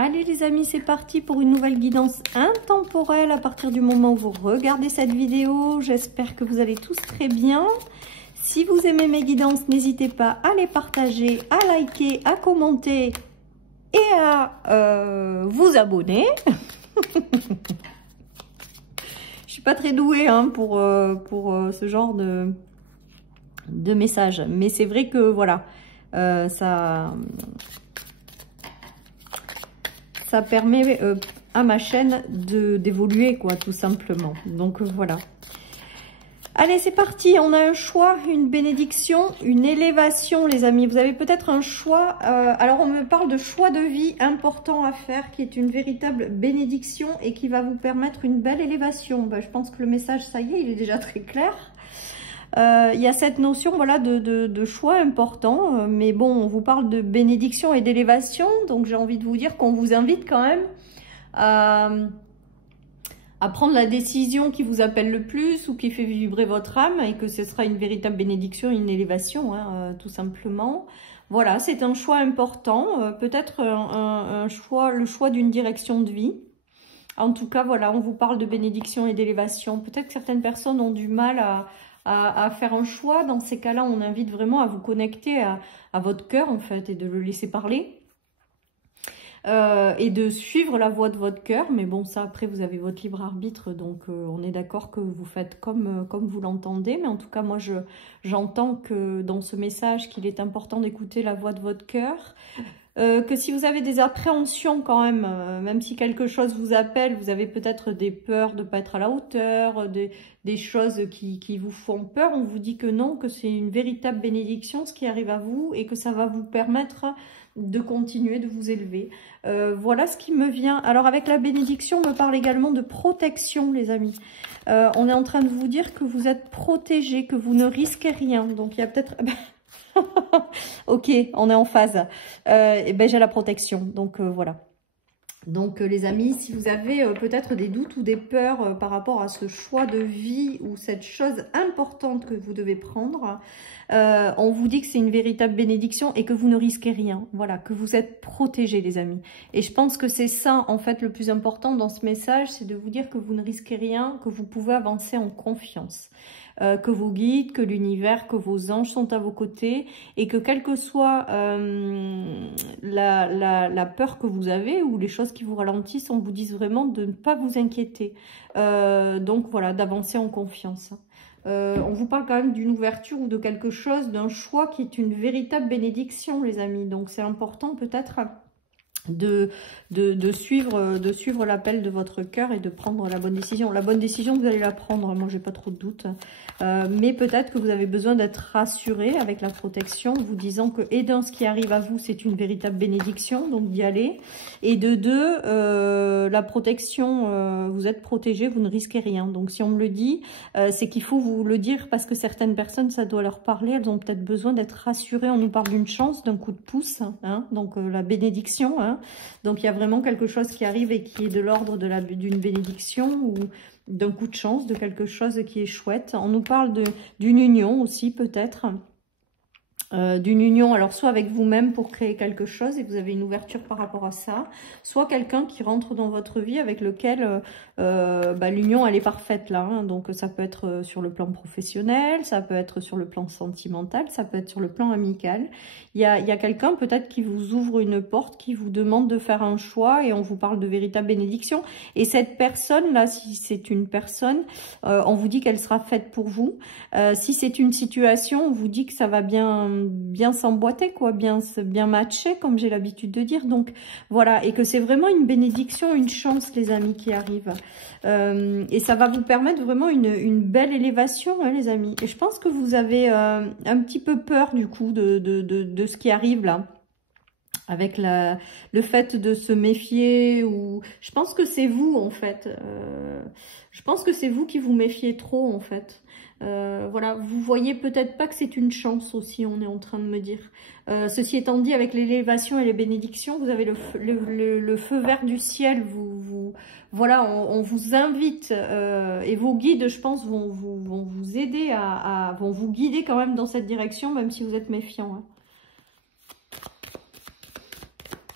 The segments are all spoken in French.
Allez les amis, c'est parti pour une nouvelle guidance intemporelle à partir du moment où vous regardez cette vidéo. J'espère que vous allez tous très bien. Si vous aimez mes guidances, n'hésitez pas à les partager, à liker, à commenter et à vous abonner. Je suis pas très douée hein, pour ce genre de messages. Mais c'est vrai que voilà, ça permet à ma chaîne d'évoluer, quoi, tout simplement. Donc voilà. Allez, c'est parti. On a un choix, une bénédiction, une élévation, les amis. Vous avez peut-être un choix. Alors, on me parle de choix de vie important à faire, qui est une véritable bénédiction et qui va vous permettre une belle élévation. Ben, je pense que le message, ça y est, il est déjà très clair. Il y a cette notion voilà, de choix important, mais bon, on vous parle de bénédiction et d'élévation, donc j'ai envie de vous dire qu'on vous invite quand même à prendre la décision qui vous appelle le plus ou qui fait vibrer votre âme et que ce sera une véritable bénédiction, une élévation, hein, tout simplement. Voilà, c'est un choix important, peut-être le choix d'une direction de vie. En tout cas, voilà, on vous parle de bénédiction et d'élévation. Peut-être que certaines personnes ont du mal à faire un choix. Dans ces cas-là, on invite vraiment à vous connecter à votre cœur, en fait, et de le laisser parler. Et de suivre la voie de votre cœur. Mais bon, ça, après, vous avez votre libre arbitre. Donc, on est d'accord que vous faites comme vous l'entendez. Mais en tout cas, moi, j'entends que dans ce message, qu'il est important d'écouter la voix de votre cœur. Que si vous avez des appréhensions quand même si quelque chose vous appelle, vous avez peut-être des peurs de ne pas être à la hauteur, des choses qui vous font peur, on vous dit que non, que c'est une véritable bénédiction ce qui arrive à vous et que ça va vous permettre de continuer, de vous élever. Voilà ce qui me vient. Alors avec la bénédiction, on me parle également de protection, les amis. On est en train de vous dire que vous êtes protégés, que vous ne risquez rien. Donc il y a peut-être... Ok, on est en phase. Et ben j'ai la protection, donc voilà. Donc les amis, si vous avez peut-être des doutes ou des peurs par rapport à ce choix de vie ou cette chose importante que vous devez prendre, on vous dit que c'est une véritable bénédiction et que vous ne risquez rien. Voilà, que vous êtes protégés, les amis. Et je pense que c'est ça, en fait, le plus important dans ce message, c'est de vous dire que vous ne risquez rien, que vous pouvez avancer en confiance. Que vos guides, que l'univers, que vos anges sont à vos côtés et que quelle que soit la peur que vous avez ou les choses qui vous ralentissent, on vous dise vraiment de ne pas vous inquiéter. Donc voilà, d'avancer en confiance. On vous parle quand même d'une ouverture ou de quelque chose, d'un choix qui est une véritable bénédiction, les amis. Donc c'est important peut-être de suivre l'appel de votre cœur et de prendre la bonne décision. La bonne décision, vous allez la prendre, moi j'ai pas trop de doutes. Mais peut-être que vous avez besoin d'être rassuré avec la protection, vous disant que et d'un, ce qui arrive à vous, c'est une véritable bénédiction, donc d'y aller. Et de deux, la protection, vous êtes protégé, vous ne risquez rien. Donc si on me le dit, c'est qu'il faut vous le dire parce que certaines personnes, ça doit leur parler, elles ont peut-être besoin d'être rassurées. On nous parle d'une chance, d'un coup de pouce, hein, donc la bénédiction, hein. Donc il y a vraiment quelque chose qui arrive et qui est de l'ordre d'une bénédiction ou d'un coup de chance, de quelque chose qui est chouette. On nous parle d'une union aussi peut-être. D'une union, alors soit avec vous-même pour créer quelque chose et vous avez une ouverture par rapport à ça, soit quelqu'un qui rentre dans votre vie avec lequel l'union elle est parfaite là, hein. Donc ça peut être sur le plan professionnel, ça peut être sur le plan sentimental, ça peut être sur le plan amical. Il y a quelqu'un peut-être qui vous ouvre une porte, qui vous demande de faire un choix et on vous parle de véritable bénédiction. Et cette personne là, si c'est une personne, on vous dit qu'elle sera faite pour vous. Si c'est une situation, on vous dit que ça va bien s'emboîter, quoi, bien matcher, comme j'ai l'habitude de dire. Donc voilà, et que c'est vraiment une bénédiction, une chance, les amis, qui arrive. Et ça va vous permettre vraiment une belle élévation, hein, les amis. Et je pense que vous avez un petit peu peur, du coup, de ce qui arrive là. Avec le fait de se méfier, ou je pense que c'est vous, en fait. Je pense que c'est vous qui vous méfiez trop, en fait. Voilà, vous voyez peut-être pas que c'est une chance aussi, on est en train de me dire. Ceci étant dit, avec l'élévation et les bénédictions, vous avez le feu vert du ciel. Voilà, on vous invite et vos guides, je pense, vont vous aider vont vous guider quand même dans cette direction, même si vous êtes méfiant, hein.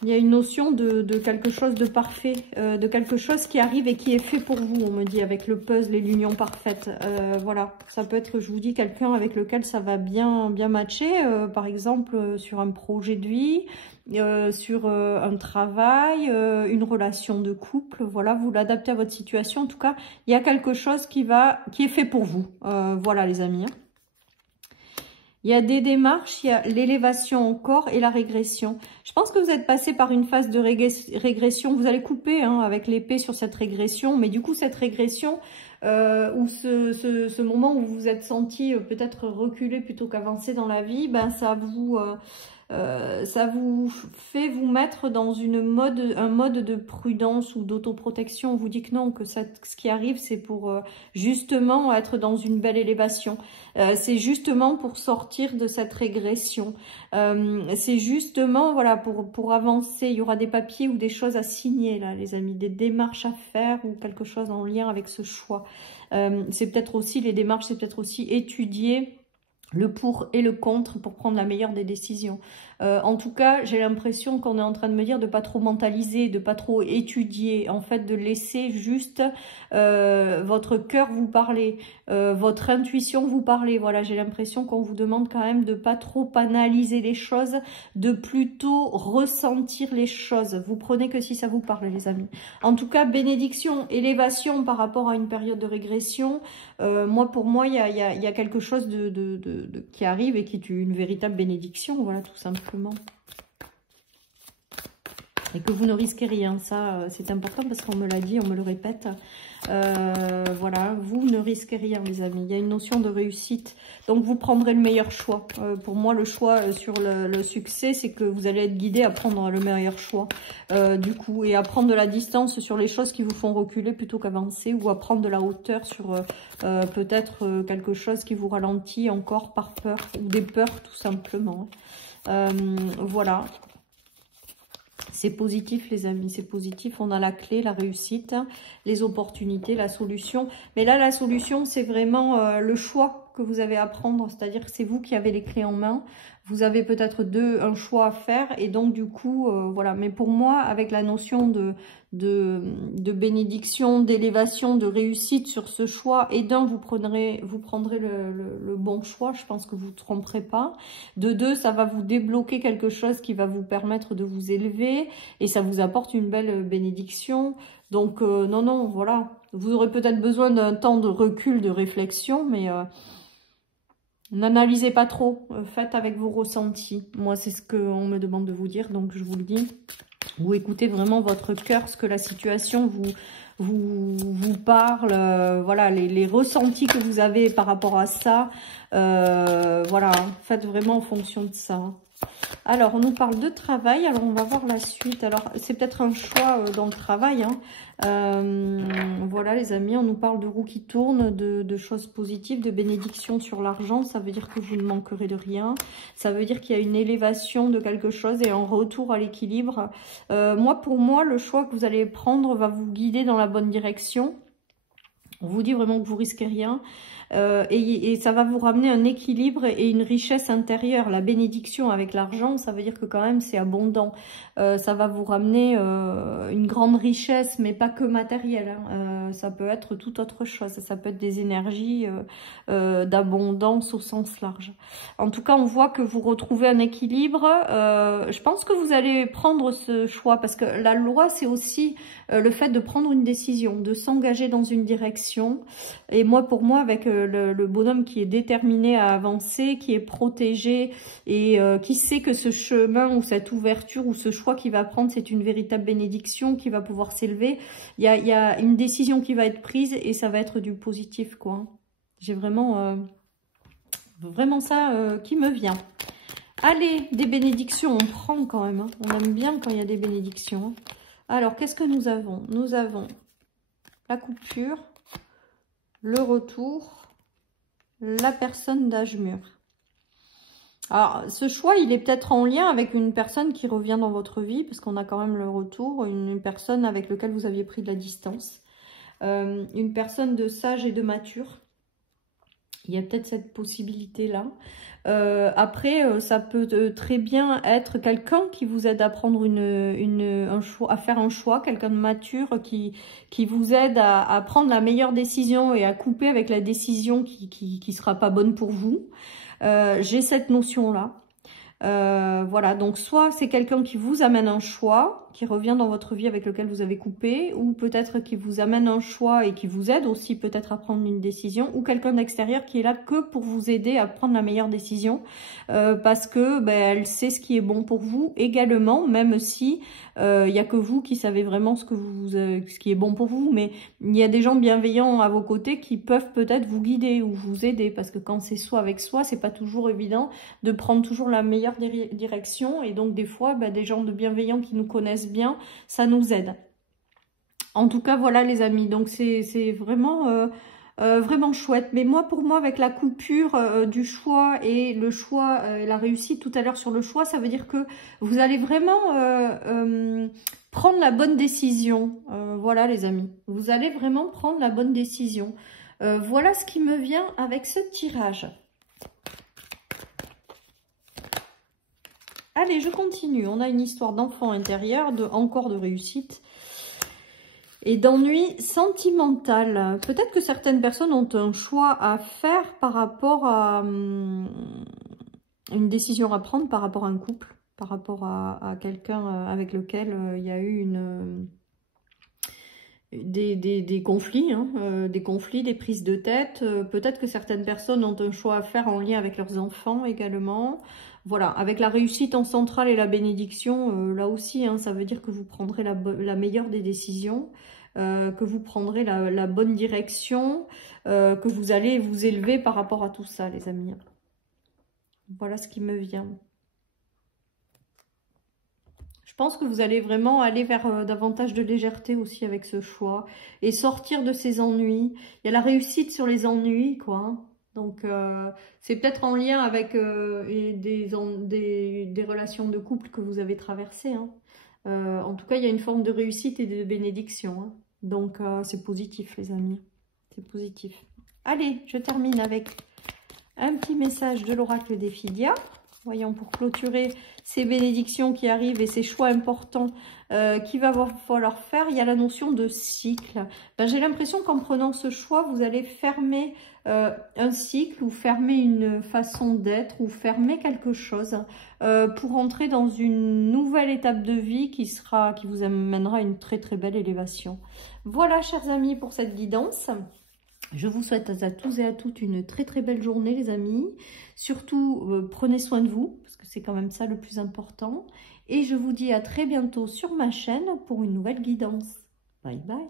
Il y a une notion de quelque chose de parfait, de quelque chose qui arrive et qui est fait pour vous, on me dit, avec le puzzle et l'union parfaite. Voilà, ça peut être, je vous dis, quelqu'un avec lequel ça va bien matcher, par exemple, sur un projet de vie, sur un travail, une relation de couple. Voilà, vous l'adaptez à votre situation. En tout cas, il y a quelque chose qui est fait pour vous. Voilà, les amis. Il y a des démarches, il y a l'élévation encore et la régression. Je pense que vous êtes passé par une phase de régression. Vous allez couper avec l'épée sur cette régression. Mais du coup, cette régression, ou ce moment où vous vous êtes senti peut-être reculer plutôt qu'avancer dans la vie, ben ça vous fait vous mettre dans un mode de prudence ou d'autoprotection. On vous dit que non, que ce qui arrive, c'est pour justement être dans une belle élévation. C'est justement pour sortir de cette régression. C'est justement, voilà, pour avancer. Il y aura des papiers ou des choses à signer, là, les amis, des démarches à faire ou quelque chose en lien avec ce choix. C'est peut-être aussi, les démarches, c'est peut-être aussi étudier le pour et le contre pour prendre la meilleure des décisions. En tout cas, j'ai l'impression qu'on est en train de me dire de pas trop mentaliser, de pas trop étudier, en fait de laisser juste votre cœur vous parler, votre intuition vous parler. Voilà, j'ai l'impression qu'on vous demande quand même de pas trop analyser les choses, de plutôt ressentir les choses. Vous prenez que si ça vous parle, les amis. En tout cas, bénédiction, élévation par rapport à une période de régression. Pour moi, il y a quelque chose qui arrive et qui est une véritable bénédiction, voilà, tout simplement. Et que vous ne risquez rien, ça c'est important parce qu'on me l'a dit, on me le répète. Voilà, vous ne risquez rien, les amis. Il y a une notion de réussite, donc vous prendrez le meilleur choix. Pour moi, le choix sur le succès, c'est que vous allez être guidé à prendre le meilleur choix, du coup, et à prendre de la distance sur les choses qui vous font reculer plutôt qu'avancer, ou à prendre de la hauteur sur peut-être quelque chose qui vous ralentit encore par peur, ou des peurs tout simplement. Voilà. C'est positif, les amis, c'est positif. On a la clé, la réussite, les opportunités, la solution. Mais là, la solution, c'est vraiment le choix que vous avez à prendre. C'est-à-dire que c'est vous qui avez les clés en main. Vous avez peut-être un choix à faire. Et donc, du coup, voilà. Mais pour moi, avec la notion de bénédiction, d'élévation, de réussite sur ce choix, et d'un, vous prendrez le bon choix. Je pense que vous ne tromperez pas. De deux, ça va vous débloquer quelque chose qui va vous permettre de vous élever. Et ça vous apporte une belle bénédiction. Donc, non, voilà. Vous aurez peut-être besoin d'un temps de recul, de réflexion, mais n'analysez pas trop. Faites avec vos ressentis. Moi, c'est ce qu'on me demande de vous dire, donc je vous le dis. Vous écoutez vraiment votre cœur, ce que la situation vous parle, voilà, les ressentis que vous avez par rapport à ça. Voilà, faites vraiment en fonction de ça. Alors, on nous parle de travail. Alors, on va voir la suite. Alors, c'est peut-être un choix dans le travail. Voilà, les amis, on nous parle de roues qui tournent, de choses positives, de bénédictions sur l'argent. Ça veut dire que vous ne manquerez de rien. Ça veut dire qu'il y a une élévation de quelque chose et un retour à l'équilibre. Pour moi, le choix que vous allez prendre va vous guider dans la bonne direction. On vous dit vraiment que vous risquez rien. Et ça va vous ramener un équilibre et une richesse intérieure. La bénédiction avec l'argent, ça veut dire que quand même c'est abondant. Ça va vous ramener une grande richesse, mais pas que matérielle. Ça peut être toute autre chose. Ça peut être des énergies d'abondance au sens large. En tout cas, on voit que vous retrouvez un équilibre. Je pense que vous allez prendre ce choix parce que la loi, c'est aussi le fait de prendre une décision, de s'engager dans une direction. Et pour moi, avec le bonhomme qui est déterminé à avancer, qui est protégé et qui sait que ce chemin ou cette ouverture ou ce choix qu'il va prendre, c'est une véritable bénédiction qui va pouvoir s'élever. Il y a une décision qui va être prise et ça va être du positif, quoi. J'ai vraiment ça qui me vient. Allez, des bénédictions, on prend quand même. Hein. On aime bien quand il y a des bénédictions. Hein. Alors, qu'est-ce que nous avons? Nous avons la coupure, le retour, la personne d'âge mûr. Alors, ce choix, il est peut-être en lien avec une personne qui revient dans votre vie, parce qu'on a quand même le retour, une personne avec laquelle vous aviez pris de la distance, une personne de sage et de mature. Il y a peut-être cette possibilité-là. Après, ça peut très bien être quelqu'un qui vous aide à prendre un choix, à faire un choix, quelqu'un de mature qui vous aide à prendre la meilleure décision et à couper avec la décision qui sera pas bonne pour vous. J'ai cette notion-là. Voilà, donc soit c'est quelqu'un qui vous amène un choix, qui revient dans votre vie avec lequel vous avez coupé, ou peut-être qui vous amène un choix et qui vous aide aussi peut-être à prendre une décision, ou quelqu'un d'extérieur qui est là que pour vous aider à prendre la meilleure décision, parce que ben, elle sait ce qui est bon pour vous également, même si il n'y a que vous qui savez vraiment ce qui est bon pour vous, mais il y a des gens bienveillants à vos côtés qui peuvent peut-être vous guider ou vous aider, parce que quand c'est soi avec soi, c'est pas toujours évident de prendre toujours la meilleure direction, et donc des fois ben, des gens de bienveillants qui nous connaissent bien, ça nous aide. En tout cas voilà les amis, donc c'est vraiment vraiment chouette. Mais moi, pour moi, avec la coupure du choix et le choix et la réussite tout à l'heure sur le choix, ça veut dire que vous allez vraiment prendre la bonne décision. Voilà les amis, vous allez vraiment prendre la bonne décision. Voilà ce qui me vient avec ce tirage. Allez, je continue. On a une histoire d'enfant intérieur, encore de réussite et d'ennui sentimental. Peut-être que certaines personnes ont un choix à faire par rapport à une décision à prendre par rapport à un couple, par rapport à quelqu'un avec lequel il y a eu des conflits, des conflits, des prises de tête. Peut-être que certaines personnes ont un choix à faire en lien avec leurs enfants également. Voilà, avec la réussite en centrale et la bénédiction, là aussi, ça veut dire que vous prendrez la meilleure des décisions, que vous prendrez la bonne direction, que vous allez vous élever par rapport à tout ça, les amis. Voilà ce qui me vient. Je pense que vous allez vraiment aller vers davantage de légèreté aussi avec ce choix et sortir de ces ennuis. Il y a la réussite sur les ennuis, quoi. Donc, c'est peut-être en lien avec des relations de couple que vous avez traversées. En tout cas, il y a une forme de réussite et de bénédiction. Donc, c'est positif, les amis. C'est positif. Allez, je termine avec un petit message de l'oracle des Phidia. Voyons, pour clôturer ces bénédictions qui arrivent et ces choix importants qu'il va falloir faire, il y a la notion de cycle. J'ai l'impression qu'en prenant ce choix, vous allez fermer un cycle ou fermer une façon d'être ou fermer quelque chose pour entrer dans une nouvelle étape de vie qui vous amènera à une très très belle élévation. Voilà, chers amis, pour cette guidance. Je vous souhaite à tous et à toutes une très très belle journée, les amis. Surtout, prenez soin de vous, parce que c'est quand même ça le plus important. Et je vous dis à très bientôt sur ma chaîne pour une nouvelle guidance. Bye bye.